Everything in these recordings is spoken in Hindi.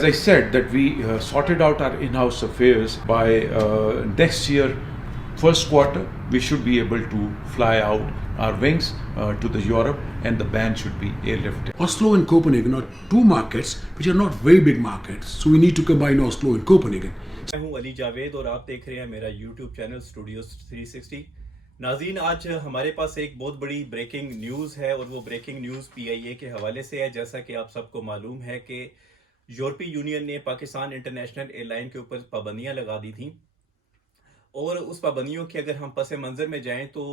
as I said, that we sorted out our in-house affairs by next year, first quarter, we should be able to fly out our wings to the Europe, and the ban should be airlifted. Oslo and Copenhagen are two markets which are not very big markets, so we need to combine Oslo and Copenhagen. मैं हूं अली जावेद और आप देख रहे हैं मेरा YouTube चैनल स्टूडियो 360। नाज़रीन, आज हमारे पास एक बहुत बड़ी ब्रेकिंग न्यूज़ है और वो ब्रेकिंग न्यूज़ PIA के हवाले से है। जैसा कि आप सबको मालूम है कि यूरोपीय यूनियन ने पाकिस्तान इंटरनेशनल एयरलाइन के ऊपर पाबंदियां लगा दी थी, और उस पाबंदियों के अगर हम पस मंज़र में जाएं तो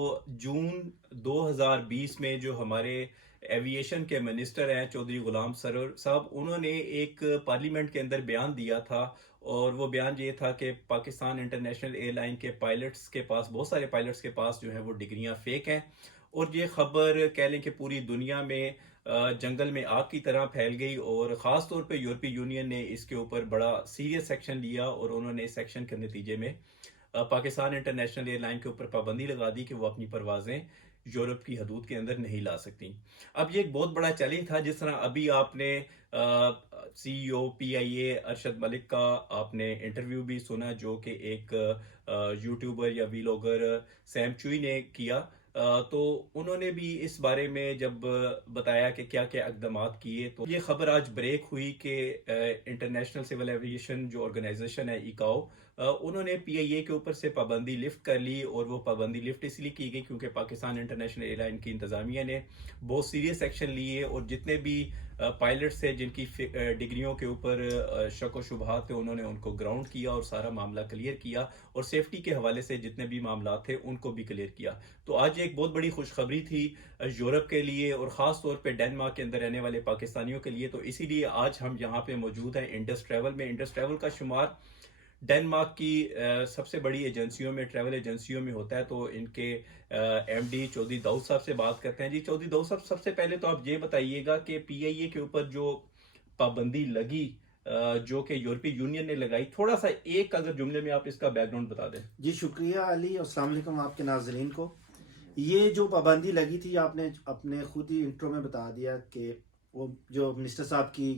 जून 2020 में जो हमारे एविएशन के मिनिस्टर हैं चौधरी गुलाम सरवर साहब, उन्होंने एक पार्लियामेंट के अंदर बयान दिया था, और वो बयान ये था कि पाकिस्तान इंटरनेशनल एयरलाइन के पायलट्स के पास, बहुत सारे पायलट्स के पास जो है वो डिग्रियां फेक हैं, और ये खबर कह लें कि पूरी दुनिया में जंगल में आग की तरह फैल गई। और ख़ास तौर पे यूरोपीय यूनियन ने इसके ऊपर बड़ा सीरियस एक्शन लिया, और उन्होंने इस एक्शन के नतीजे में पाकिस्तान इंटरनेशनल एयरलाइन के ऊपर पाबंदी लगा दी कि वो अपनी परवाज़ें यूरोप की हदूद के अंदर नहीं ला सकती। अब ये एक बहुत बड़ा चैलेंज था। जिस तरह अभी आपने CEO PIA अरशद मलिक का आपने इंटरव्यू भी सुना, जो कि एक यूट्यूबर या वीलॉगर सैम चुई ने किया, तो उन्होंने भी इस बारे में जब बताया कि क्या क्या इक़दामात किए, तो ये खबर आज ब्रेक हुई कि इंटरनेशनल सिविल एविएशन जो ऑर्गेनाइजेशन है ICAO, उन्होंने PIA के ऊपर से पाबंदी लिफ्ट कर ली। और वो पाबंदी लिफ्ट इसलिए की गई क्योंकि पाकिस्तान इंटरनेशनल एयरलाइन की इंतज़ामिया ने बहुत सीरियस एक्शन लिए, और जितने भी पायलट्स थे जिनकी डिग्रियों के ऊपर शक व शुबहात थे, उन्होंने उनको ग्राउंड किया और सारा मामला क्लियर किया, और सेफ्टी के हवाले से जितने भी मामला थे उनको भी क्लियर किया। तो आज एक बहुत बड़ी खुशखबरी थी यूरोप के लिए, और ख़ास तौर पे डेनमार्क के अंदर रहने वाले पाकिस्तानियों के लिए। तो इसीलिए आज हम यहाँ पे मौजूद हैं इंडस ट्रैवल में। इंडस ट्रैवल का शुमार डेनमार्क की सबसे बड़ी एजेंसियों में, ट्रैवल एजेंसियों में होता है। तो इनके MD चौधरी दाऊद साहब से बात करते हैं। जी चौधरी दाऊद साहब, सबसे पहले तो आप ये बताइएगा कि PIA के ऊपर जो पाबंदी लगी, जो कि यूरोपीय यूनियन ने लगाई, थोड़ा सा एक अगर जुमले में आप इसका बैकग्राउंड बता दें। जी शुक्रिया अली, और अस्सलाम वालेकुम आपके नाजरीन को। ये जो पाबंदी लगी थी, आपने अपने खुद ही इंट्रो में बता दिया कि वो जो मिनिस्टर साहब की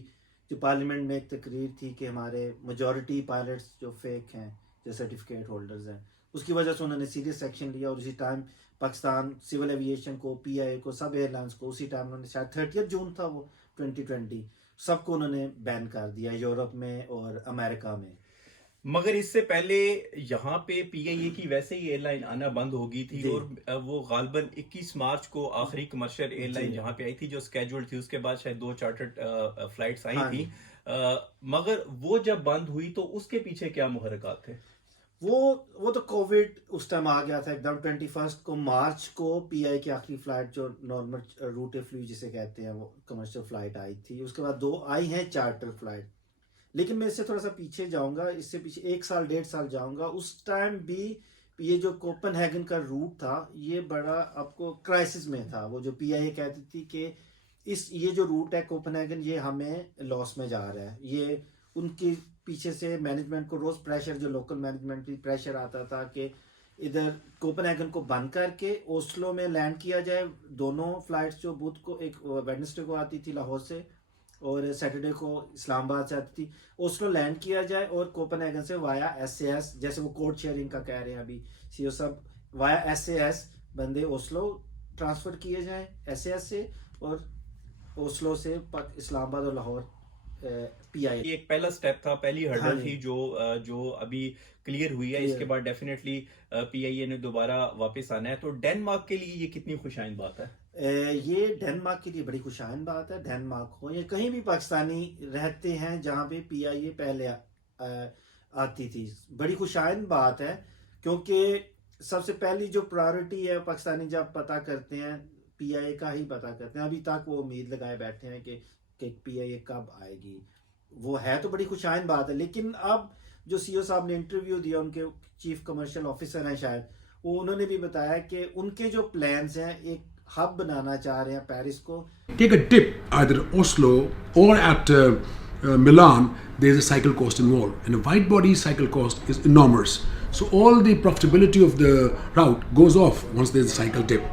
जो पार्लियामेंट में एक तकरीर थी कि हमारे मेजॉरिटी पायलट्स जो फेक हैं, जो सर्टिफिकेट होल्डर्स हैं, उसकी वजह से उन्होंने सीरियस एक्शन लिया। और उसी टाइम पाकिस्तान सिविल एविएशन को, PIA को, सब एयरलाइंस को उसी टाइम उन्होंने, शायद 30 जून था वो 2020, सबको उन्होंने बैन कर दिया यूरोप में और अमेरिका में। मगर इससे पहले यहाँ पे PIA की वैसे ही एयरलाइन आना बंद हो गई थी, और वो गालबन 21 मार्च को आखिरी कमर्शियल एयरलाइन जहाँ पे आई थी जो स्केड्यूल थी, उसके बाद शायद 2 चार्टर्ड फ्लाइट्स आई थी। मगर वो जब बंद हुई तो उसके पीछे क्या मुहर्रिकात थे? वो तो कोविड उस टाइम आ गया था एकदम। 21 को मार्च को PIA की आखिरी फ्लाइट जो नॉर्मल रूट फ्लू जिसे कहते हैं, वो कमर्शियल फ्लाइट आई थी। उसके बाद 2 आई हैं चार्टर फ्लाइट। लेकिन मैं इससे थोड़ा सा पीछे जाऊंगा, इससे पीछे 1 साल 1.5 साल जाऊंगा। उस टाइम भी ये जो कोपेनहेगन का रूट था, ये बड़ा आपको क्राइसिस में था। वो जो PIA कहती थी कि ये जो रूट है कोपेनहेगन, ये हमें लॉस में जा रहा है। ये उनके पीछे से मैनेजमेंट को रोज प्रेशर, जो लोकल मैनेजमेंट की प्रेशर आता था कि इधर कोपेनहेगन को बंद करके ओस्लो में लैंड किया जाए। दोनों फ्लाइट्स जो बुध को, एक वेडनेसडे को आती थी लाहौर से और सैटरडे को इस्लामाबाद से आती थी, ओस्लो लैंड किया जाए, और कोपेनहेगन से वाया SAS, जैसे वो कोड शेयरिंग का कह रहे हैं अभी CEO साहब, वाया SAS बंदे ओस्लो ट्रांसफ़र किए जाएं SAS से, और ओस्लो से इस्लामाबाद और लाहौर PIA। ये एक पहला स्टेप था, पहली हर्डल थी जो अभी क्लियर हुई है। इसके बाद डेफिनेटली PIA ने दोबारा वापस आना है। तो डेनमार्क के लिए ये कितनी खुशाइन बात है? ये डेनमार्क के लिए बड़ी खुशाइन बात है। डेनमार्क हो या कहीं भी पाकिस्तानी रहते हैं जहाँ पे PIA पहले आती थी, बड़ी खुशाइन बात है। क्योंकि सबसे पहली जो प्रायोरिटी है पाकिस्तानी जब पता करते हैं, PIA का ही पता करते हैं। अभी तक वो उम्मीद लगाए बैठे हैं कि PIA कब आएगी। वो है तो बड़ी खुशाइन बात है। लेकिन अब जो CEO साहब ने इंटरव्यू दिया, उनके चीफ कमर्शियल ऑफिसर हैं शायद, वो उन्होंने भी बताया कि उनके जो प्लान्स हैं, एक हब बनाना चाह रहे हैं पेरिस को। Take a dip either at Oslo or at Milan. There is a cycle cost involved, and a wide body cycle cost is enormous. So all the profitability of the route goes off once there is a cycle dip.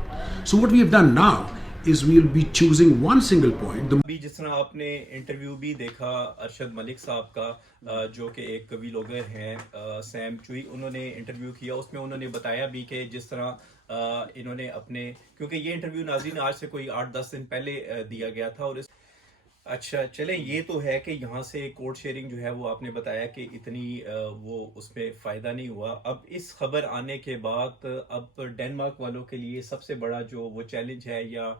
So what we have done now is we'll be choosing one single point. अभी जिस तरह आपने इंटरव्यू भी देखा अरशद मलिक साहब का जो कि एक वीलॉगर हैं सैम चुई, उन्होंने इंटरव्यू किया, उसमें उन्होंने बताया भी कि जिस तरह इन्होंने अपने, क्योंकि ये इंटरव्यू नाज़रीन आज से कोई 8-10 दिन पहले दिया गया था और अच्छा चलें, ये तो है कि यहाँ से कोड शेयरिंग जो है वो आपने बताया कि इतनी वो उसमें फ़ायदा नहीं हुआ। अब इस खबर आने के बाद अब डेनमार्क वालों के लिए सबसे बड़ा जो वो चैलेंज है या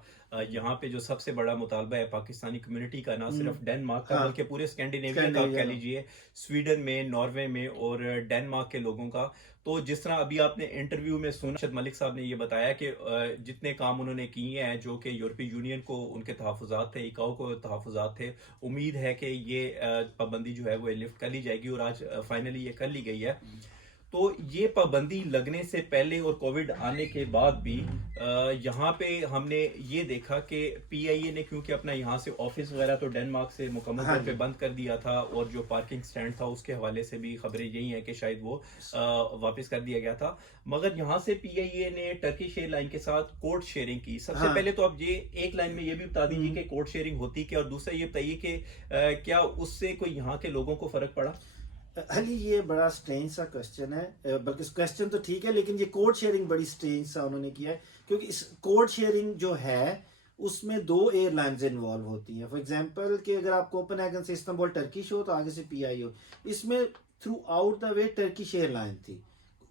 यहाँ पे जो सबसे बड़ा मुतालबा है पाकिस्तानी कम्युनिटी का, ना सिर्फ डेनमार्क का बल्कि पूरे स्कैंडिनेविया का, कह लीजिए स्वीडन में, नॉर्वे में और डेनमार्क के लोगों का। तो जिस तरह अभी आपने इंटरव्यू में सुना, अरशद मलिक साहब ने ये बताया कि जितने काम उन्होंने किए हैं जो कि यूरोपीय यूनियन को उनके तहफ़्फ़ुज़ात थे, इकाओ को तहफ़्फ़ुज़ात थे, उम्मीद है कि ये पाबंदी जो है वो लिफ्ट कर ली जाएगी और आज फाइनली ये कर ली गई है। तो ये पाबंदी लगने से पहले और कोविड आने के बाद भी यहाँ पे हमने ये देखा कि पीआईए ने क्योंकि अपना यहाँ से ऑफिस वगैरह तो डेनमार्क से मुकम्मल तौर पे बंद कर दिया था और जो पार्किंग स्टैंड था उसके हवाले से भी खबरें यही हैं कि शायद वो वापस कर दिया गया था, मगर यहाँ से पीआईए ने टर्किश एयरलाइन के साथ कोड शेयरिंग की। सबसे पहले तो आप ये एक लाइन में ये भी बता दीजिए कि कोड शेयरिंग होती क्या, और दूसरा ये बताइए कि क्या उससे कोई यहाँ के लोगों को फर्क पड़ा? अली ये बड़ा स्ट्रेंज सा क्वेश्चन है, बल्कि क्वेश्चन तो ठीक है लेकिन ये कोड शेयरिंग बड़ी स्ट्रेंज सा उन्होंने किया है, क्योंकि इस कोड शेयरिंग जो है उसमें 2 एयरलाइंस इन्वॉल्व होती हैं। फॉर एग्जांपल कि अगर आप कोपेनहेगन से इस्तांबुल टर्किश हो तो आगे से पीआई हो, इसमें through out the way Turkish airline थी,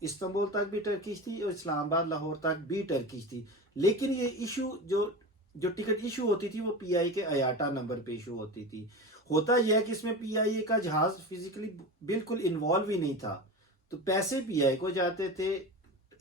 इस्तांबुल तक भी टर्किश थी और इस्लामाबाद लाहौर तक भी टर्किश थी। लेकिन ये इशू जो टिकट इशू होती थी वो पीआई के आयाटा नंबर पे इशू होती थी। होता यह है कि इसमें पीआईए का जहाज फिजिकली बिल्कुल इन्वॉल्व ही नहीं था, तो पैसे पीआई को जाते थे,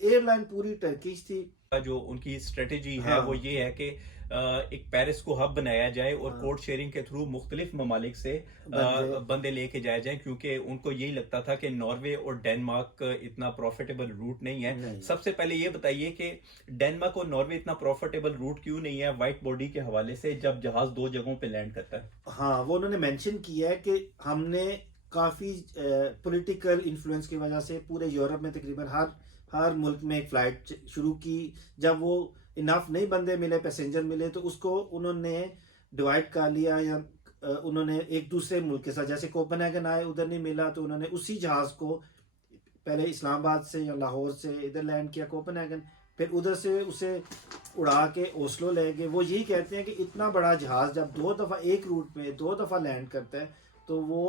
एयरलाइन पूरी टर्किश थी। जो उनकी स्ट्रेटेजी है वो ये है कि एक पेरिस को हब बनाया जाए और कोड शेयरिंग के थ्रू मुख्तलिफ ममालिक से बंदे लेके जाए जाए, क्योंकि उनको यही लगता था कि नॉर्वे और डेनमार्क इतना प्रॉफिटेबल रूट नहीं है। सबसे पहले ये बताइए कि डेनमार्क और नॉर्वे इतना प्रॉफिटेबल रूट क्यों नहीं है वाइट बॉडी के हवाले से, जब जहाज 2 जगहों पे लैंड करता है? हाँ, वो उन्होंने मेंशन किया है कि हमने काफी पॉलिटिकल इन्फ्लुएंस की वजह से पूरे यूरोप में तकरीबन हर मुल्क में एक फ्लाइट शुरू की। जब वो इनफ नहीं बंदे मिले, पैसेंजर मिले, तो उसको उन्होंने डिवाइड कर लिया, या उन्होंने एक दूसरे मुल्क के साथ, जैसे कोपेनहेगन आए उधर नहीं मिला तो उन्होंने उसी जहाज को पहले इस्लामाबाद से या लाहौर से इधर लैंड किया कोपेनहेगन, फिर उधर से उसे उड़ा के ओस्लो ले गए। वो यही कहते हैं कि इतना बड़ा जहाज जब 2 दफ़ा एक रूट में 2 दफ़ा लैंड करता है तो वो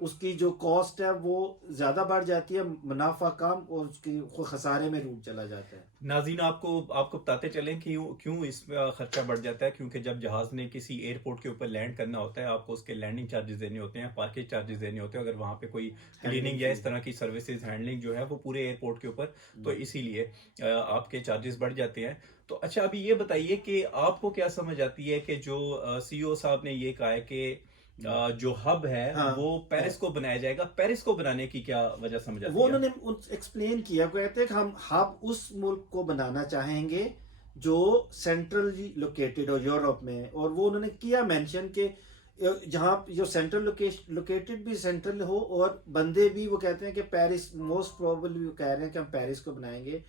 उसकी जो कॉस्ट है वो ज़्यादा बढ़ जाती है, मुनाफा कम और उसकी खसारे में रूट चला जाता है। नाज़रीन, आपको बताते चलें कि क्यों इसमें खर्चा बढ़ जाता है, क्योंकि जब जहाज़ ने किसी एयरपोर्ट के ऊपर लैंड करना होता है आपको उसके लैंडिंग चार्जेस देने होते हैं, पार्किंग चार्जेस देने होते हैं, अगर वहाँ पे कोई क्लीनिंग या इस तरह की सर्विसेज हैंडलिंग जो है वो पूरे एयरपोर्ट के ऊपर, तो इसीलिए आपके चार्जेस बढ़ जाते हैं। तो अच्छा, अभी ये बताइए कि आपको क्या समझ आती है कि जो सीईओ साहब ने ये कहा है कि जो हब है वो पेरिस को बनाया जाएगा, पेरिस को बनाने की क्या वजह समझ आती है? वो उन्होंने एक्सप्लेन किया, कहते हैं कि हम हब उस मुल्क को बनाना चाहेंगे जो सेंट्रली लोकेटेड हो यूरोप में, और वो उन्होंने किया मेंशन कि जहाँ जो सेंट्रल लोकेटेड भी सेंट्रल हो और बंदे भी, वो कहते हैं कि पेरिस मोस्ट प्रोबेबली वो कह रहे हैं कि हम पेरिस को बनाएंगे।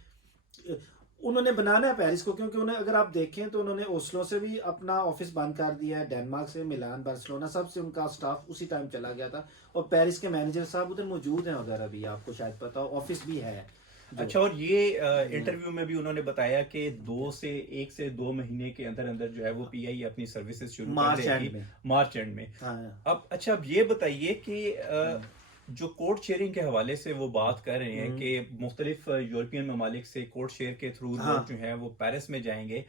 उन्होंने बनाना है पेरिस को, क्योंकि उन्हें अगर आप देखें तो उन्होंने ओस्लो से भी अपना ऑफिस बंद कर दिया है, डेनमार्क से, मिलान, बार्सिलोना, सब से उनका स्टाफ उसी टाइम चला गया था, और पेरिस के मैनेजर साहब उधर मौजूद हैं उधर, अभी आपको शायद पता हो, ऑफिस भी है। अच्छा, और ये इंटरव्यू में भी उन्होंने बताया कि 1 से 2 महीने के अंदर अंदर जो है वो पीआई अपनी सर्विसेज शुरू कर देगी मार्च एंड में। अब अच्छा, अब ये बताइए कि जो कोड शेयरिंग के हवाले से वो बात कर रहे हैं कि मुख्तलिफ यूरोपियन ममालिक से कोड शेयर के थ्रू लोग जो है वो पेरिस में जाएंगे,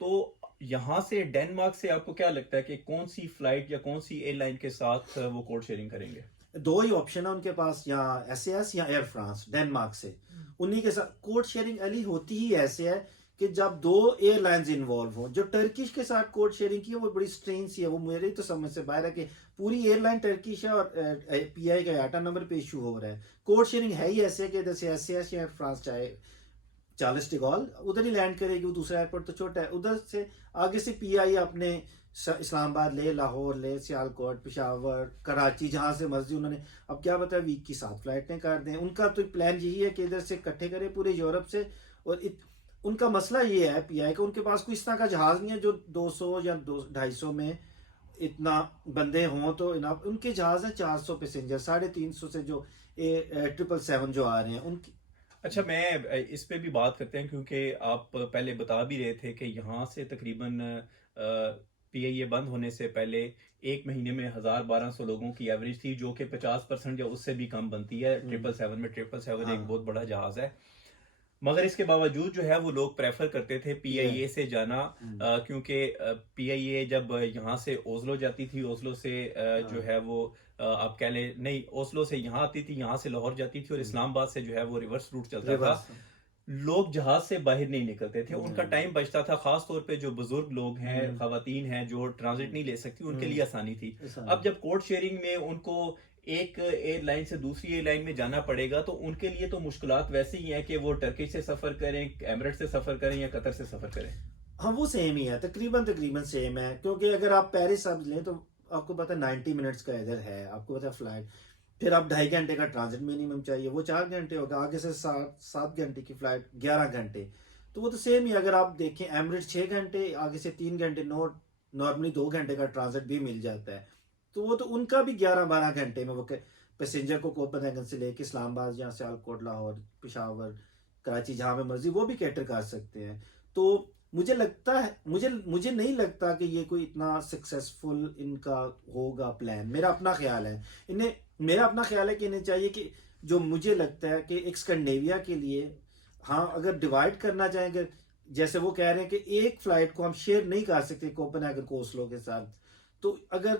तो यहाँ से डेनमार्क से आपको क्या लगता है कि कौन सी फ्लाइट या कौन सी एयरलाइन के साथ वो कोड शेयरिंग करेंगे? 2 ही ऑप्शन है उनके पास, या SAS या एयर फ्रांस डेनमार्क से, उन्हीं के साथ कोड शेयरिंग अली होती ही ऐसे है कि जब 2 एयरलाइंस इन्वॉल्व हो। जो टर्किश के साथ कोड शेयरिंग की है वो बड़ी स्ट्रेंज सी है, वो मेरी तो समझ से बाहर है कि पूरी एयरलाइन टर्किश है और पीआई का आटा नंबर पे इशू हो रहा है। कोड शेयरिंग है ही ऐसे कि जैसे SAS या फ्रांस चाहे चार्ल्स डी गॉल उधर ही लैंड करेगी, वो दूसरा एयरपोर्ट तो छोटा है, उधर से आगे से पीआई अपने इस्लामाबाद ले, लाहौर ले, सियालकोट, पेशावर, कराची, जहाँ से मर्जी उन्होंने अब क्या बताया वीक की 7 फ्लाइटें कर दें। उनका तो प्लान यही है कि इधर से इकट्ठे करें पूरे यूरोप से, और उनका मसला ये है पीआई का, उनके पास कोई इस तरह का जहाज नहीं है जो 200 या 250 में इतना बंदे हों, तो उनके जहाज हैं 400 पैसेंजर, 350 से जो 777 जो आ रहे हैं उनकी। अच्छा, मैं इस पे भी बात करते हैं क्योंकि आप पहले बता भी रहे थे कि यहाँ से तकरीबन पीआईए बंद होने से पहले एक महीने में 1000-1200 लोगों की एवरेज थी, जो कि 50% या उससे भी कम बनती है। 777 में 777 एक बहुत बड़ा जहाज है, मगर इसके बावजूद जो है वो लोग प्रेफर करते थे पीआईए से जाना, क्योंकि पीआईए जब यहाँ से ओस्लो जाती थी, ओस्लो से जो है वो आप कह ले नहीं, ओस्लो से यहाँ आती थी, यहाँ से लाहौर जाती थी, और इस्लामाबाद से जो है वो रिवर्स रूट चलता था। लोग जहाज से बाहर नहीं निकलते थे, उनका टाइम बचता था, खास तौर पे जो बुजुर्ग लोग हैं, खवातीन हैं जो ट्रांजिट नहीं ले सकती, उनके लिए आसानी थी। अब जब कोड शेयरिंग में उनको एक एयरलाइन से दूसरी एयरलाइन में जाना पड़ेगा, तो उनके लिए तो मुश्किलात वैसे ही हैं कि वो टर्किश से सफर करें, एमिरेट्स से सफर करें या कतर से सफर करें। हाँ, वो सेम ही है, तकरीबन सेम है, क्योंकि अगर आप पेरिस अब लें तो आपको पता है 90 मिनट्स का इधर है, आपको पता है फ्लाइट, फिर आप 2.5 घंटे का ट्रांजिट मिनिमम चाहिए, वो 4 घंटे होगा, आगे से 7 घंटे की फ्लाइट 11 घंटे, तो वो तो सेम ही। अगर आप देखें एमिरेट्स 6 घंटे, आगे से 3 घंटे, नॉर्मली 2 घंटे का ट्रांजिट भी मिल जाता है, तो वो तो उनका भी 11-12 घंटे में वो पैसेंजर को कोपनहेगन से लेके इस्लामाबाद या सियालकोट, लाहौर, पेशावर, कराची, जहाँ पे मर्जी वो भी कैटर कर सकते हैं। तो मुझे लगता है, मुझे नहीं लगता कि ये कोई इतना सक्सेसफुल इनका होगा प्लान, मेरा अपना ख्याल है। मेरा अपना ख्याल है कि इन्हें चाहिए कि जो मुझे लगता है कि एक स्कैंडिनेविया के लिए, हाँ, अगर डिवाइड करना चाहेंगे, जैसे वो कह रहे हैं कि एक फ्लाइट को हम शेयर नहीं कर सकते कोपनहेगन को ओस्लो के साथ, तो अगर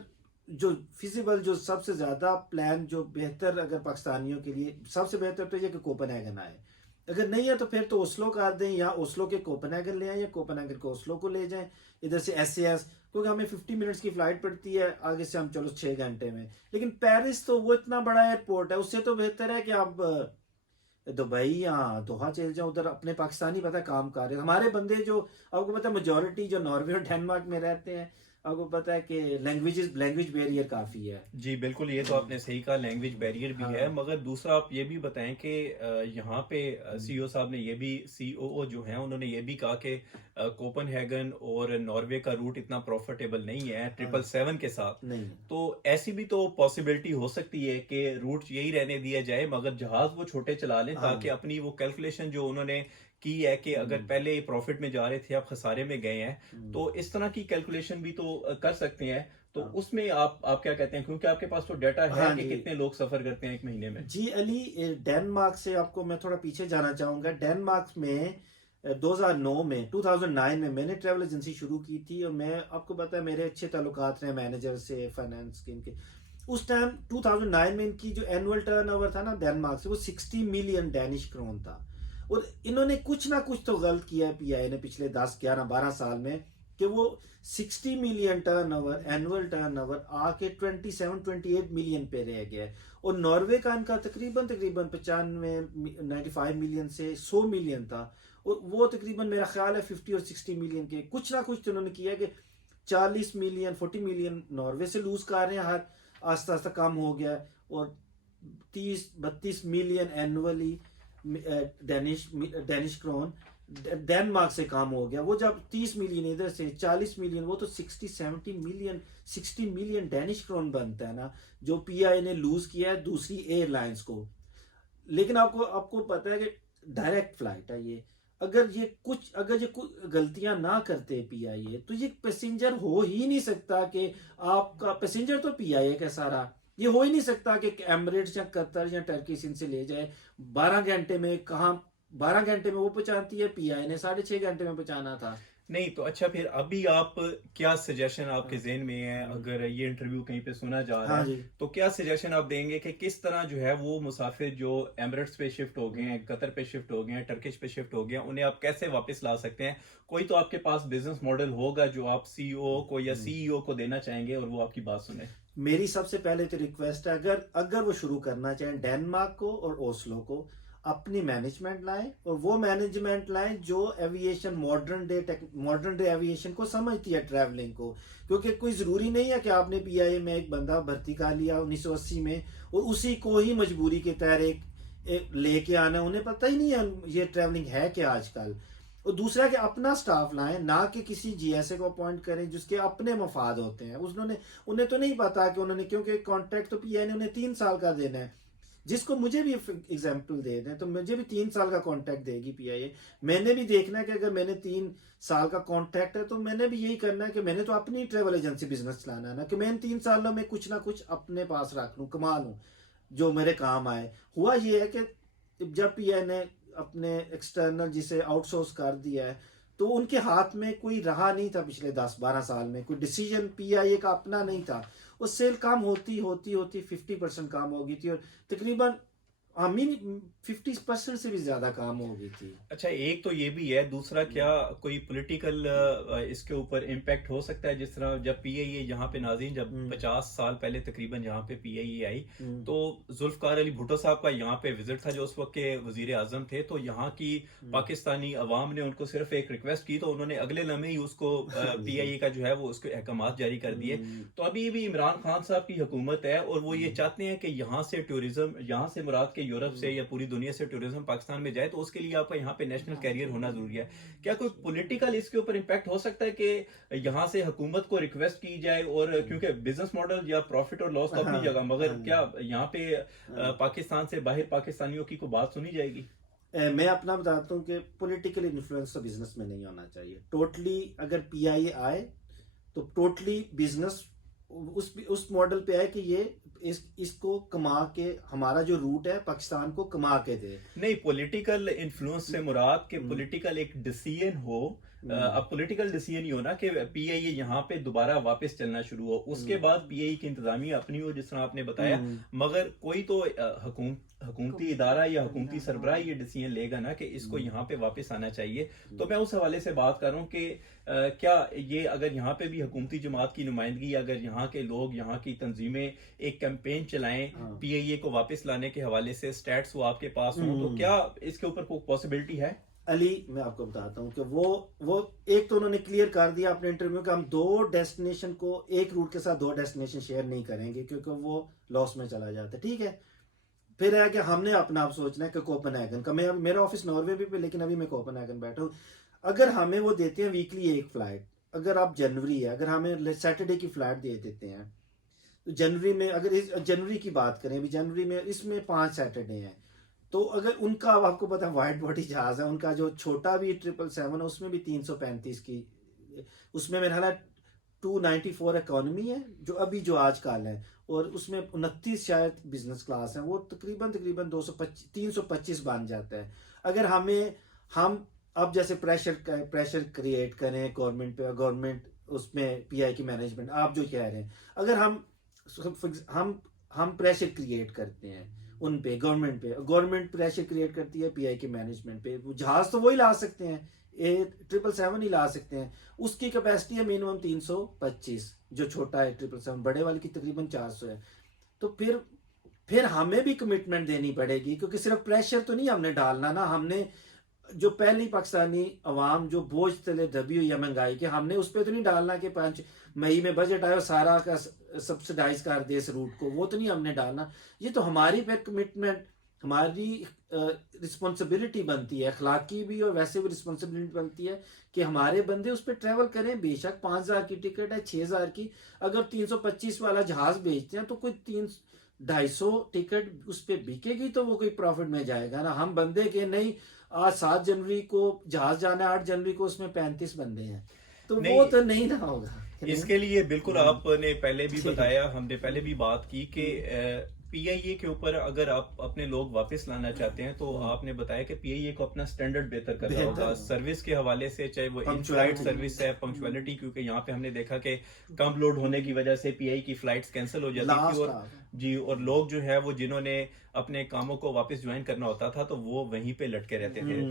जो फिजिबल, जो सबसे ज्यादा प्लान, जो बेहतर अगर पाकिस्तानियों के लिए सबसे बेहतर तो ये कि कोपनहेगन आए, अगर नहीं है तो फिर तो ओस्लो कर दें, या ओस्लो के कोपनहेगन ले आए, या कोपनहेगन को ओस्लो को ले जाएं, इधर से SAS, क्योंकि हमें 50 मिनट्स की फ्लाइट पड़ती है, आगे से हम चलो 6 घंटे में। लेकिन पेरिस तो वो इतना बड़ा एयरपोर्ट है, उससे तो बेहतर है कि आप दुबई या दोहा चल जाओ, उधर अपने पाकिस्तानी पता काम कर रहे हैं। हमारे बंदे जो आपको पता है मेजोरिटी जो नॉर्वे और डेनमार्क में रहते हैं, आपको पता है कि लैंग्वेज बैरियर काफी है। जी बिल्कुल, ये तो आपने सही कहा, लैंग्वेज बैरियर भी है, मगर दूसरा आप ये भी बताएं कि यहाँ पे सीईओ साहब ने ये भी, सीओओ जो हैं उन्होंने ये भी कहा कि कोपनहेगन और नॉर्वे का रूट इतना प्रॉफिटेबल नहीं है 777 के साथ नहीं, तो ऐसी भी तो पॉसिबिलिटी हो सकती है कि रूट यही रहने दिया जाए, मगर जहाज वो छोटे चला लें, ताकि अपनी वो कैलकुलेशन जो उन्होंने की है कि अगर पहले प्रॉफिट में जा रहे थे, अब खसारे में गए हैं, तो इस तरह की कैलकुलेशन भी तो कर सकते हैं। तो उसमें आप क्या कहते हैं, क्योंकि आपके पास तो डाटा है कि कितने लोग सफर करते हैं एक महीने में। जी अली, डेनमार्क से आपको मैं थोड़ा पीछे जाना चाहूंगा। डेनमार्क में 2009 में मैंने ट्रैवल एजेंसी शुरू की थी, और मैं आपको पता है मेरे अच्छे ताल्लुकात रहे मैनेजर से, फाइनेंस के, इनके। उस टाइम 2009 में इनकी जो एनुअल टर्नओवर था ना डेनमार्क से, वो 60 मिलियन डेनिश क्रोन था। और इन्होंने कुछ ना कुछ तो गलत किया है पीआई ने पिछले 10, 11, 12 साल में, कि वो 60 मिलियन टर्नओवर, एनुअल टर्नओवर आके 27-28 मिलियन पे रह गया है। और नॉर्वे का इनका तकरीबन 95 मिलियन से 100 मिलियन था, और वो तकरीबन मेरा ख्याल है 50 और 60 मिलियन के कुछ ना कुछ तो उन्होंने किया कि 40 मिलियन 40 मिलियन नॉर्वे से लूज कर रहे हैं, हर आस्ता आस्ता कम हो गया, और 30-32 million annually Danish krone Denmark से काम हो गया। वो जब 30 मिलियन इधर से 40 मिलियन, वो तो 60 मिलियन डेनिश क्रोन बनता है ना, जो पीआई ने लूज किया है दूसरी एयरलाइंस को। लेकिन आपको पता है कि डायरेक्ट फ्लाइट है ये, अगर ये कुछ गलतियां ना करते पीआई, तो ये पैसेंजर हो ही नहीं सकता कि आपका पैसेंजर तो पीआई का सारा, ये हो ही नहीं सकता कि एमिरेट्स या कतर या टर्किश इनसे ले जाए 12 घंटे में। कहाँ 12 घंटे में वो पहुंचाती है, पीआई ने 6.5 घंटे में पहुंचाना था। नहीं तो अच्छा, फिर अभी आप क्या सजेशन आपके ज़हन में है, अगर ये इंटरव्यू कहीं पे सुना जा रहा है, तो क्या सजेशन आप देंगे कि किस तरह जो है वो मुसाफिर जो एमिरेट्स पे शिफ्ट हो गए हैं, कतर पे शिफ्ट हो गए हैं, टर्किश पे शिफ्ट हो गए हैं, उन्हें आप कैसे वापस ला सकते हैं? कोई तो आपके पास बिजनेस मॉडल होगा जो आप सीईओ को या सीईओ को देना चाहेंगे और वो आपकी बात सुने। मेरी सबसे पहले तो रिक्वेस्ट है, अगर वो शुरू करना चाहें डेनमार्क को और ओस्लो को, अपनी मैनेजमेंट लाएं, और वो मैनेजमेंट लाएं जो एविएशन मॉडर्न डे एविएशन को समझती है, ट्रैवलिंग को। क्योंकि कोई ज़रूरी नहीं है कि आपने पीआई में एक बंदा भर्ती कर लिया 1980 में और उसी को ही मजबूरी के तहत एक लेके आना, उन्हें पता ही नहीं है ये ट्रैवलिंग है क्या आजकल। और दूसरा कि अपना स्टाफ लाएं, ना कि किसी जीएसए को अपॉइंट करें जिसके अपने मफाद होते हैं। उन्हें तो नहीं पता कि उन्होंने, क्योंकि कॉन्ट्रैक्ट तो पीआई ने उन्हें 3 साल का देना है। जिसको मुझे भी एग्जाम्पल दे दें तो मुझे भी 3 साल का कॉन्ट्रैक्ट देगी पीआईए। मैंने भी देखना है कि अगर मैंने 3 साल का कॉन्ट्रैक्ट है तो मैंने भी यही करना है कि मैंने तो अपनी ट्रेवल एजेंसी बिजनेस चलाना है ना, कि मैं इन 3 सालों में कुछ ना कुछ अपने पास रख लूँ, कमा लूँ जो मेरे काम आए। हुआ ये है कि जब पीआई ने अपने एक्सटर्नल जिसे आउटसोर्स कर दिया है तो उनके हाथ में कोई रहा नहीं था पिछले 10-12 साल में, कोई डिसीजन पीआईए का अपना नहीं था। वो सेल काम होती 50% काम हो गई थी और तकरीबन 50% से भी ज्यादा काम हो गई थी। अच्छा, एक तो ये भी है, दूसरा क्या कोई पॉलिटिकल इसके ऊपर इम्पैक्ट हो सकता है? जिस तरह जब पीआईए यहाँ पे नाज़रीन, जब 50 साल पहले तकरीबन यहाँ पे पीआईए आई तो जुल्फकार अली भुट्टो साहब का यहाँ पे विजिट था जो उस वक्त के वजीर आजम थे। तो यहाँ की पाकिस्तानी अवाम ने उनको सिर्फ एक रिक्वेस्ट की तो उन्होंने अगले लम्हे ही उसको पीआईए का जो है वो उसके अहकामात जारी कर दिए। तो अभी भी इमरान खान साहब की हुकूमत है और वो ये चाहते हैं कि यहाँ से टूरिज्म, यहाँ से मुराद के यूरोप से या पूरी दुनिया से टूरिज्म पाकिस्तान में जाए, तो उसके लिए आपका यहाँ पे नेशनल कैरियर होना जरूरी है। क्या कोई पॉलिटिकल इसके ऊपर इम्पैक्ट हो सकता है कि यहाँ से हुकूमत को रिक्वेस्ट की जाए? और क्योंकि बिजनेस मॉडल या प्रॉफिट और लॉस तो अपनी जगह, मगर क्या यहाँ पे पाकिस्तान से बाहर पाकिस्तानियों की कोई बात सुनी जाएगी? मैं अपना बताता हूँ कि पॉलिटिकल इन्फ्लुएंस तो बिजनेस में नहीं होना चाहिए टोटली। अगर पीआईए आए तो टोटली बिजनेस उस मॉडल पे आए कि ये इसको कमा के, हमारा जो रूट है पाकिस्तान को कमा के दे। नहीं, पॉलिटिकल इन्फ्लुएंस से मुराद के पॉलिटिकल एक डिसीजन हो। अब पॉलिटिकल डिसीजन ही हो ना कि पीआईए यहाँ पे दोबारा वापस चलना शुरू हो, उसके बाद पीआईए की इंतजामिया अपनी हो जिस तरह आपने बताया। मगर कोई तो हुकूमती इदारा या हुकूमती सरबराह ये डिसीजन लेगा ना कि इसको यहाँ पे वापस आना चाहिए। तो मैं उस हवाले से बात कर रहा हूँ कि क्या ये अगर यहाँ पे भी हुकूमती जमात की नुमाइंदगी, अगर यहाँ के लोग, यहाँ की तंजीमें एक कैंपेन चलाएं पीआईए को वापस लाने के हवाले से, स्टैट्स वो आपके पास हो, तो क्या इसके ऊपर कोई पॉसिबिलिटी है? अली, मैं आपको बताता हूँ कि वो एक तो उन्होंने क्लियर कर दिया अपने इंटरव्यू का, हम 2 डेस्टिनेशन को, एक रूट के साथ 2 डेस्टिनेशन शेयर नहीं करेंगे क्योंकि वो लॉस में चला जाता है। ठीक है, फिर है कि हमने अपना आप सोचना है कि कोपेनहेगन का, मैं मेरा ऑफिस नॉर्वे भी पे, लेकिन अभी मैं कोपेनहेगन बैठा हूँ। अगर हमें वो देते हैं वीकली एक फ्लाइट, अगर आप जनवरी है, अगर हमें सैटरडे की फ्लाइट दे देते हैं तो जनवरी में, अगर इस जनवरी की बात करें, अभी जनवरी में इसमें 5 सैटरडे हैं, तो अगर उनका, अब आपको पता है वाइड बॉडी जहाज है उनका, जो छोटा भी 777 है उसमें भी 335 की, उसमें मेरा ख्याल 294 इकोनॉमी है जो अभी जो आजकल है, और उसमें 29 शायद बिजनेस क्लास है, वो तकरीबन 325 बन जाता है। अगर हम अब जैसे प्रेशर क्रिएट करें गवर्नमेंट पे, गवर्नमेंट उसमें पीआई की मैनेजमेंट, आप जो कह रहे हैं, अगर हम प्रेशर क्रिएट करते हैं उन पे, गवर्नमेंट प्रेशर क्रिएट करती है पीआई के मैनेजमेंट पे, जहाज तो वही ला सकते हैं, 777 ही ला सकते हैं, उसकी कैपेसिटी है मिनिमम 325, जो छोटा है 777, बड़े वाले की तकरीबन 400 है। तो फिर हमें भी कमिटमेंट देनी पड़ेगी, क्योंकि सिर्फ प्रेशर तो नहीं हमने डालना ना, हमने जो पहली पाकिस्तानी अवाम जो बोझ तले दबी हुई है महंगाई के, हमने उस पर तो नहीं डालना कि 5 मई में बजट आया सारा का सब्सिडाइज कर दे इस रूट को, वो तो नहीं हमने डालना। ये तो हमारी फिर कमिटमेंट, हमारी रिस्पॉन्सिबिलिटी बनती है, अखलाकी भी और वैसे भी रिस्पॉन्सिबिलिटी बनती है कि हमारे बंदे उस पर ट्रैवल करें। बेशक 5000 की टिकट है, 6000 की, अगर 325 वाला जहाज बेचते हैं तो कोई 250 टिकट उस पर बिकेगी तो वो कोई प्रॉफिट में जाएगा ना। हम बंदे के नहीं, आज 7 जनवरी को जहाज जाना है, 8 जनवरी को उसमें 35 बंदे हैं, तो वो तो नहीं ना होगा। इसके लिए बिल्कुल आपने पहले भी बताया, हमने पहले भी बात की कि पीआईए के ऊपर अगर आप अपने लोग वापस लाना चाहते हैं तो आपने बताया कि पीआईए को अपना स्टैंडर्ड बेहतर करना होगा सर्विस के हवाले से, चाहे वो इन फ्लाइट सर्विस है, पंक्चुअलिटी, क्योंकि यहाँ पे हमने देखा कि कम लोड होने की वजह से पीआईए की फ्लाइट्स कैंसिल हो जाती थी, और जी, और लोग जो है वो जिन्होंने अपने कामों को वापस ज्वाइन करना होता था तो वो वहीं पे लटके रहते थे।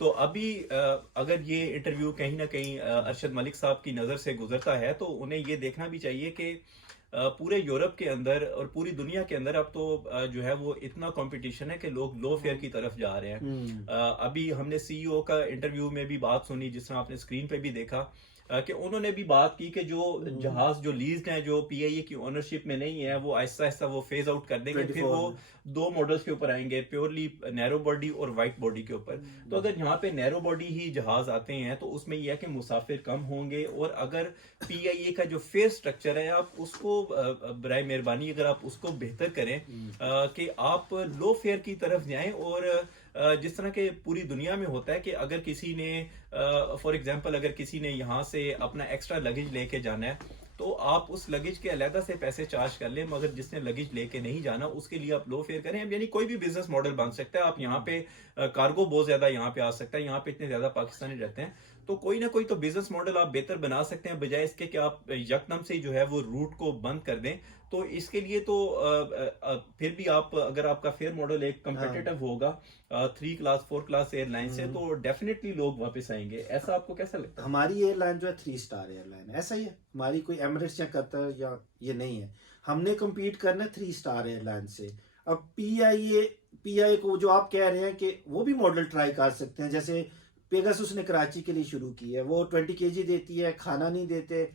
तो अभी अगर ये इंटरव्यू कहीं ना कहीं अरशद मलिक साहब की नजर से गुजरता है तो उन्हें ये देखना भी चाहिए कि पूरे यूरोप के अंदर और पूरी दुनिया के अंदर अब तो जो है वो इतना कंपटीशन है कि लोग लो फेयर की तरफ जा रहे हैं। अभी हमने सीईओ का इंटरव्यू में भी बात सुनी, जिस तरह आपने स्क्रीन पे भी देखा कि उन्होंने भी बात की कि जो जहाज जो लीज्ड हैं, जो पीआईए की ओनरशिप में नहीं है, वो आहिस्ता आहिस्ता वो फेज आउट कर देंगे। फिर 24 वो दो मॉडल्स के ऊपर आएंगे, प्योरली नैरो बॉडी और वाइट बॉडी के ऊपर। तो अगर यहाँ पे नैरो बॉडी ही जहाज आते हैं तो उसमें यह है कि मुसाफिर कम होंगे, और अगर पीआईए का जो फेयर स्ट्रक्चर है आप उसको बराए मेहरबानी अगर आप उसको बेहतर करें कि आप लो फेयर की तरफ जाएं, और जिस तरह के पूरी दुनिया में होता है कि अगर किसी ने फॉर एग्जांपल अगर किसी ने यहाँ से अपना एक्स्ट्रा लगेज लेके जाना है तो आप उस लगेज के अलग से पैसे चार्ज कर लें, मगर जिसने लगेज लेके नहीं जाना उसके लिए आप लो फेयर करें। यानी कोई भी बिजनेस मॉडल बन सकता है। आप यहाँ पे कार्गो बहुत ज्यादा यहाँ पे आ सकता है, यहाँ पे इतने ज्यादा पाकिस्तानी रहते हैं, तो कोई ना कोई तो बिजनेस मॉडल आप बेहतर बना सकते हैं, बजाय इसके कि आप यकदम से जो है वो रूट को बंद कर दें। तो इसके लिए तो फिर भी आप अगर आपका फेयर मॉडल एक कंपेटिटिव होगा 3 क्लास 4 क्लास एयरलाइन से, तो डेफिनेटली लोग वापस आएंगे। ऐसा आपको कैसा लगता है? हमारी एयरलाइन जो है 3 स्टार एयरलाइन है, ऐसा ही है। हमारी कोई एमिरेट्स या कतर या ये नहीं है, हमने compete करना है 3 स्टार एयरलाइन से। अब पीआईए को जो आप कह रहे हैं कि वो भी मॉडल ट्राई कर सकते हैं, जैसे पेगासस ने कराची के लिए शुरू की है, वो 20 kg देती है, खाना नहीं देते।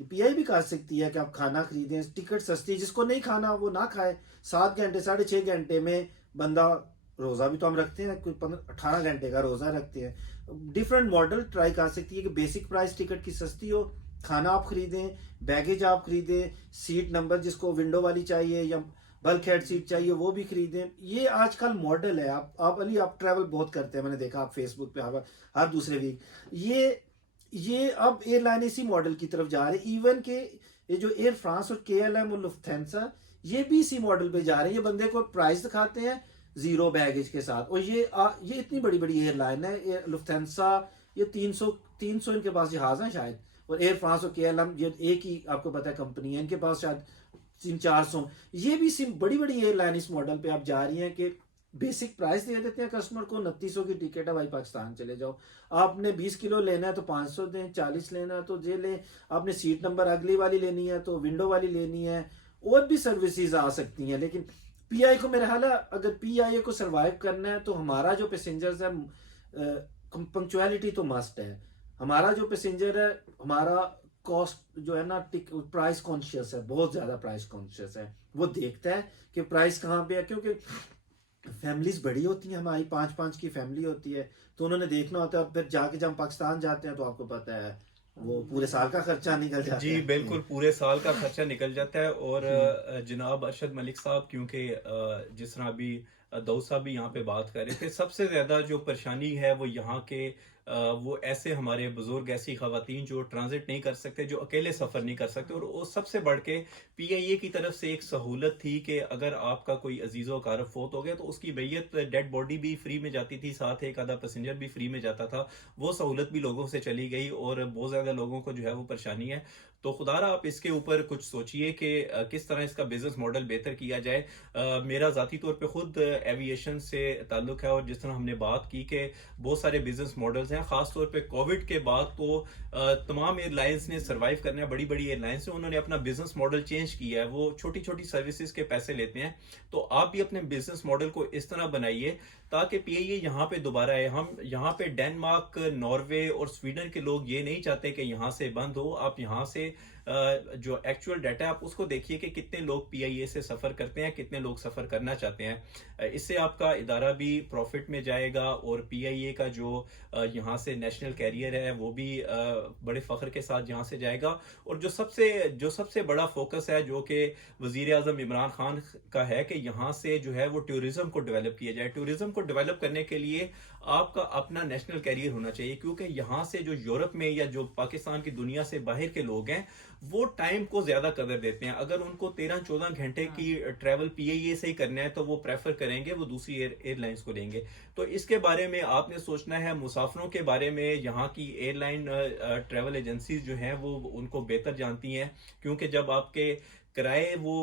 पीआई भी कर सकती है कि आप खाना खरीदें, टिकट सस्ती, जिसको नहीं खाना वो ना खाए। 7 घंटे 6.5 घंटे में बंदा, रोज़ा भी तो हम रखते हैं, कोई 18 घंटे का रोज़ा रखते हैं। डिफरेंट मॉडल ट्राई कर सकती है कि बेसिक प्राइस टिकट की सस्ती हो, खाना आप खरीदें, बैगेज आप खरीदें, सीट नंबर जिसको विंडो वाली चाहिए या बल्क हेड सीट चाहिए वो भी खरीदें। ये आजकल मॉडल है। आप ट्रैवल बहुत करते हैं, मैंने देखा आप फेसबुक पे हर दूसरे वीक ये अब एयरलाइन इसी मॉडल की तरफ जा रहे हैं। इवन के ये जो एयर फ्रांस और KLM और लुफ्थांसा ये भी इसी मॉडल पे जा रहे हैं। ये बंदे को प्राइस दिखाते हैं जीरो बैगेज के साथ, और ये इतनी बड़ी बड़ी एयरलाइन है। लुफ्थांसा ये 300 इनके पास जहाज है शायद, और एयर फ्रांस और KLM ये एक ही आपको पता है कंपनी है, इनके पास शायद 300-400। ये भी बड़ी बड़ी एयरलाइन इस मॉडल पे आप जा रही हैं कि बेसिक प्राइस दे देते हैं कस्टमर को, 2900 की टिकट है भाई, पाकिस्तान चले जाओ। आपने 20 किलो लेना है तो 500 दें, 40 लेना है तो जे लें, आपने सीट नंबर अगली वाली लेनी है तो विंडो वाली लेनी है, और भी सर्विसेज आ सकती हैं। लेकिन पीआई को मेरा ख्याल है अगर पीआई को सरवाइव करना है तो हमारा जो पैसेंजर्स है, पंक्चुअलिटी तो मस्ट है। हमारा जो पैसेंजर है, हमारा कॉस्ट जो है ना, प्राइस कॉन्शियस है, बहुत ज्यादा प्राइस कॉन्शियस है। वो देखता है कि प्राइस कहाँ पे है, क्योंकि फैमिलीज बड़ी होती हैं, हमारी 5-5 की फैमिली होती है, तो उन्होंने देखना होता है। फिर जाके जब हम पाकिस्तान जाते हैं तो आपको पता है वो पूरे साल का खर्चा निकल जाता है। जी बिल्कुल, पूरे साल का खर्चा निकल जाता है। और जनाब अरशद मलिक साहब, क्योंकि जिस तरह अभी दाऊद साहब भी यहाँ पे बात कर रहे थे, सबसे ज्यादा जो परेशानी है वो यहाँ के वो ऐसे हमारे बुजुर्ग, ऐसी खवातीन जो ट्रांजिट नहीं कर सकते, जो अकेले सफर नहीं कर सकते। और वो सबसे बढ़ के पीआईए की तरफ से एक सहूलत थी कि अगर आपका कोई अजीज़ो कारब फोत हो गया तो उसकी बैयत, डेड बॉडी भी फ्री में जाती थी, साथ एक आधा पैसेंजर भी फ्री में जाता था। वो सहूलत भी लोगों से चली गई और बहुत ज्यादा लोगों को जो है वो परेशानी है। तो खुदारा आप इसके ऊपर कुछ सोचिए कि किस तरह इसका बिजनेस मॉडल बेहतर किया जाए। मेरा जाती तौर पे खुद एविएशन से ताल्लुक है, और जिस तरह हमने बात की कि बहुत सारे बिजनेस मॉडल्स हैं, खास तौर पे कोविड के बाद तो तमाम एयरलाइंस ने सरवाइव करना है। बड़ी बड़ी एयरलाइंस ने उन्होंने अपना बिजनेस मॉडल चेंज किया है, वो छोटी छोटी सर्विसेज के पैसे लेते हैं। तो आप भी अपने बिजनेस मॉडल को इस तरह बनाइए ताकि पीआईए यहाँ पे दोबारा आए। हम यहाँ पे डेनमार्क, नॉर्वे और स्वीडन के लोग ये नहीं चाहते कि यहाँ से बंद हो। आप यहाँ से जो एक्चुअल डाटा है आप उसको देखिए कि कितने लोग पीआईए से सफर करते हैं, कितने लोग सफर करना चाहते हैं। इससे आपका इदारा भी प्रॉफिट में जाएगा, और पीआईए का जो यहाँ से नेशनल कैरियर है वो भी बड़े फख्र के साथ यहाँ से जाएगा। और जो सबसे बड़ा फोकस है जो कि वजीर आजम इमरान खान का है कि यहाँ से जो है वो टूरिज्म को डेवलप किया जाए। टूरिज्म को डेवलप करने के लिए आपका अपना नेशनल कैरियर होना चाहिए, क्योंकि यहाँ से जो यूरोप में या जो पाकिस्तान की दुनिया से बाहर के लोग हैं वो टाइम को ज्यादा कदर देते हैं। अगर उनको 13-14 घंटे की ट्रैवल पीआईए से ही करना है तो वो प्रेफर करेंगे, वो दूसरी एयरलाइंस को लेंगे। तो इसके बारे में आपने सोचना है। मुसाफिरों के बारे में यहाँ की एयरलाइन ट्रैवल एजेंसीज जो हैं वो उनको बेहतर जानती हैं, क्योंकि जब आपके किराए वो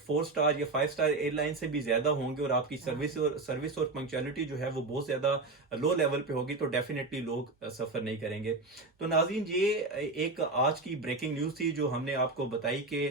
4 स्टार या 5 स्टार एयरलाइन से भी ज़्यादा होंगे और आपकी सर्विस और पंक्चुअलिटी जो है वो बहुत ज़्यादा लो लेवल पे होगी, तो डेफिनेटली लोग सफ़र नहीं करेंगे। तो नाज़रीन, ये एक आज की ब्रेकिंग न्यूज़ थी जो हमने आपको बताई कि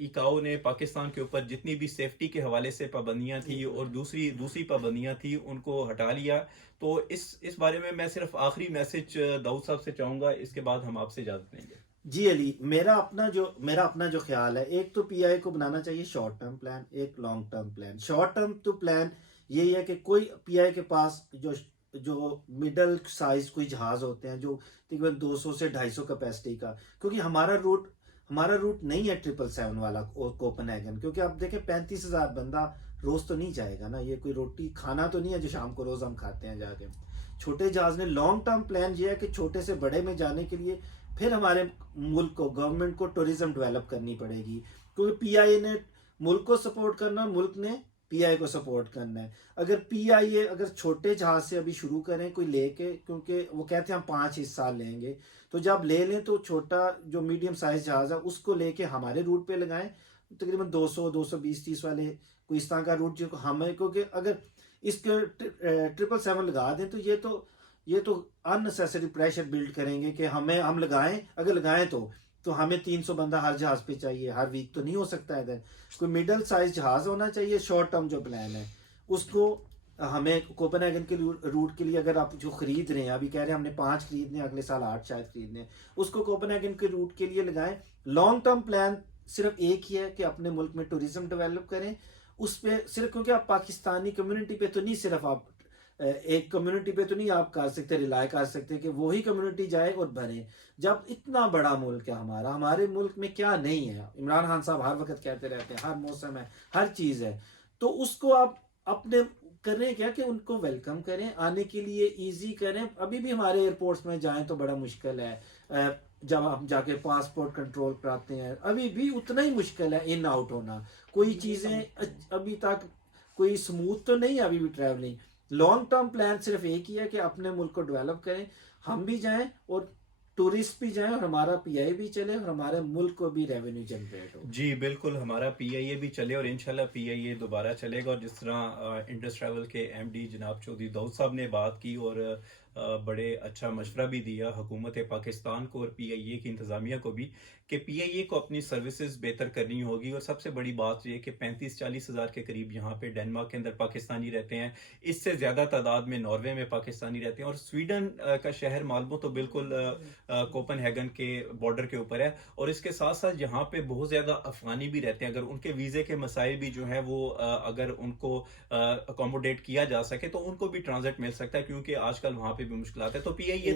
इकाओ ने पाकिस्तान के ऊपर जितनी भी सेफ्टी के हवाले से पाबंदियां थी और दूसरी पाबंदियां थी उनको हटा लिया। तो इस बारे में मैं सिर्फ आखिरी मैसेज दाऊद साहब से चाहूँगा, इसके बाद हम आपसे इजाज़त लेंगे। जी अली, मेरा अपना जो ख्याल है, एक तो पीआई को बनाना चाहिए शॉर्ट टर्म प्लान, एक long term plan. Short term तो प्लान यही है कि कोई पीआई के पास जो मिडल साइज कोई जहाज होते हैं जो तकरीबन 200 से 250 कैपेसिटी का, क्योंकि हमारा रूट नहीं है 777 वाला कोपेनहेगन, क्योंकि आप देखें 35,000 बंदा रोज तो नहीं जाएगा ना, ये कोई रोटी खाना तो नहीं है जो शाम को रोज हम खाते हैं जाके। छोटे जहाज ने लॉन्ग टर्म प्लान ये है कि छोटे से बड़े में जाने के लिए फिर हमारे मुल्क को, गवर्नमेंट को टूरिज्म डेवलप करनी पड़ेगी, क्योंकि पीआई ने मुल्क को सपोर्ट करना, मुल्क ने पीआई को सपोर्ट करना है। अगर छोटे जहाज से अभी शुरू करें कोई लेके, क्योंकि वो कहते हैं हम 5 हिस्सा लेंगे, तो जब ले लें तो छोटा जो मीडियम साइज जहाज है उसको लेके हमारे रूट पे लगाएं, तकरीबन 200, 220, 30 वाले कोई इस तरह का रूट जो हमें, क्योंकि अगर इसके 777 लगा दें तो ये तो अननेसेसरी प्रेशर बिल्ड करेंगे कि हम लगाएं, अगर लगाएं तो हमें 300 बंदा हर जहाज पे चाहिए, हर वीक तो नहीं हो सकता है। इधर कोई मिडल साइज जहाज होना चाहिए। शॉर्ट टर्म जो प्लान है उसको हमें कोपेनहेगन के रूट के लिए, अगर आप जो खरीद रहे हैं, अभी कह रहे हैं हमने 5 खरीदने, अगले साल 8 शायद खरीदने, उसको कोपेनहेगन के रूट के लिए लगाएं। लॉन्ग टर्म प्लान सिर्फ एक ही है कि अपने मुल्क में टूरिज्म डेवलप करें, उस पर सिर्फ, क्योंकि आप पाकिस्तानी कम्युनिटी पे तो नहीं, सिर्फ आप एक कम्युनिटी पे तो नहीं आप रिलाय कर सकते कि वही कम्युनिटी जाए और बने। जब इतना बड़ा मुल्क है हमारे मुल्क में क्या नहीं है, इमरान खान साहब हर वक्त कहते रहते हैं, हर मौसम है, हर चीज़ है, तो उसको आप अपने करें क्या कि उनको वेलकम करें, आने के लिए इजी करें। अभी भी हमारे एयरपोर्ट्स में जाएं तो बड़ा मुश्किल है, जब हम जाके पासपोर्ट कंट्रोल कराते हैं अभी भी उतना ही मुश्किल है इन आउट होना, कोई चीज़ें अभी तक कोई स्मूथ तो नहीं है अभी भी ट्रैवलिंग। लॉन्ग टर्म प्लान सिर्फ एक ही है कि अपने मुल्क को डेवलप करें, हम भी जाएं और टूरिस्ट भी जाएं और हमारा पीआई भी चले और हमारे मुल्क को भी रेवेन्यू जनरेट हो। जी बिल्कुल, हमारा पीआईए भी चले और इंशाल्लाह पीआईए दोबारा चलेगा। और जिस तरह इंडस ट्रैवल के एमडी जनाब चौधरी दाऊद साहब ने बात की और बड़े अच्छा मशवरा भी दिया हुकूमत पाकिस्तान को और पीआईए की इंतज़ामिया को भी कि पीआईए को अपनी सर्विसेज बेहतर करनी होगी। और सबसे बड़ी बात यह कि 35-40 हज़ार के करीब यहाँ पे डेनमार्क के अंदर पाकिस्तानी रहते हैं, इससे ज़्यादा तादाद में नॉर्वे में पाकिस्तानी रहते हैं, और स्वीडन का शहर माल्मो तो बिल्कुल कोपेनहेगन के बॉर्डर के ऊपर है। और इसके साथ साथ यहाँ पे बहुत ज़्यादा अफगानी भी रहते हैं। अगर उनके वीज़े के मसाइल भी जो है वो अगर उनको अकोमोडेट किया जा सके तो उनको भी ट्रांजिट मिल सकता है, क्योंकि आजकल वहाँ पे भी मुश्किलात है। तो पीआईए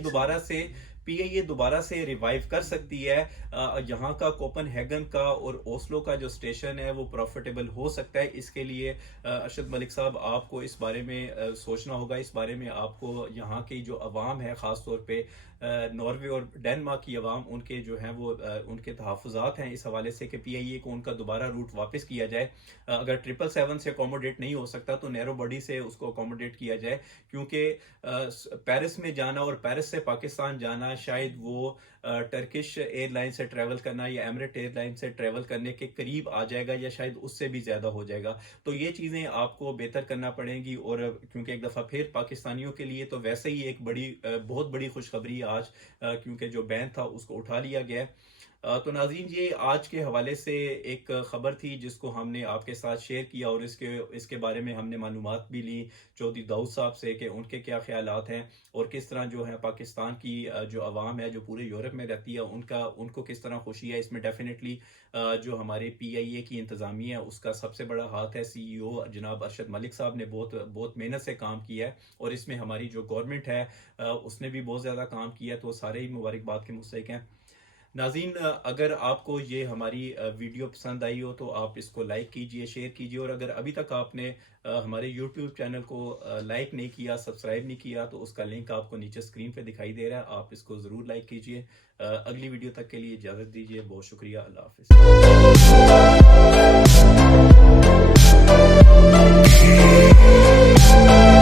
दोबारा से रिवाइव कर सकती है। यहाँ का कोपेनहेगन का और ओस्लो का जो स्टेशन है वो प्रॉफिटेबल हो सकता है। इसके लिए अरशद मलिक साहब आपको इस बारे में सोचना होगा। इस बारे में आपको यहाँ की जो अवाम है, ख़ास तौर पे नॉर्वे और डेनमार्क की अवाम, उनके जो हैं वो उनके तहफ़्फ़ुज़ात हैं इस हवाले से कि पीआईए को उनका दोबारा रूट वापस किया जाए। अगर 777 से अकोमोडेट नहीं हो सकता तो नैरो बॉडी से उसको अकोमोडेट किया जाए, क्योंकि पेरिस में जाना और पेरिस से पाकिस्तान जाना, शायद वो टर्किश एयरलाइन से ट्रैवल करना या एमिरेट एयरलाइन से ट्रैवल करने के करीब आ जाएगा या शायद उससे भी ज़्यादा हो जाएगा। तो ये चीज़ें आपको बेहतर करना पड़ेंगी। और क्योंकि एक दफ़ा फिर पाकिस्तानियों के लिए तो वैसे ही एक बहुत बड़ी खुशखबरी आज, क्योंकि जो बैन था उसको उठा लिया गया है। तो नाज़रीन, ये आज के हवाले से एक ख़बर थी जिसको हमने आपके साथ शेयर किया और इसके बारे में हमने मालूमात भी ली चौधरी दाऊद साहब से कि उनके क्या ख्यालात हैं और किस तरह जो है पाकिस्तान की जो अवाम है जो पूरे यूरोप में रहती है उनको किस तरह खुशी है। इसमें डेफिनेटली जो हमारे पीआईए की इंतज़ामिया है उसका सबसे बड़ा हाथ है। सीईओ जनाब अरशद मलिक साहब ने बहुत मेहनत से काम किया है और इसमें हमारी जो गवर्नमेंट है उसने भी बहुत ज़्यादा काम किया, तो सारे ही मुबारकबाद के मुस्तहिक हैं। नाज़रीन, अगर आपको ये हमारी वीडियो पसंद आई हो तो आप इसको लाइक कीजिए, शेयर कीजिए, और अगर अभी तक आपने हमारे YouTube चैनल को लाइक नहीं किया, सब्सक्राइब नहीं किया, तो उसका लिंक आपको नीचे स्क्रीन पे दिखाई दे रहा है, आप इसको ज़रूर लाइक कीजिए। अगली वीडियो तक के लिए इजाज़त दीजिए, बहुत शुक्रिया, अल्लाह हाफ़िज़।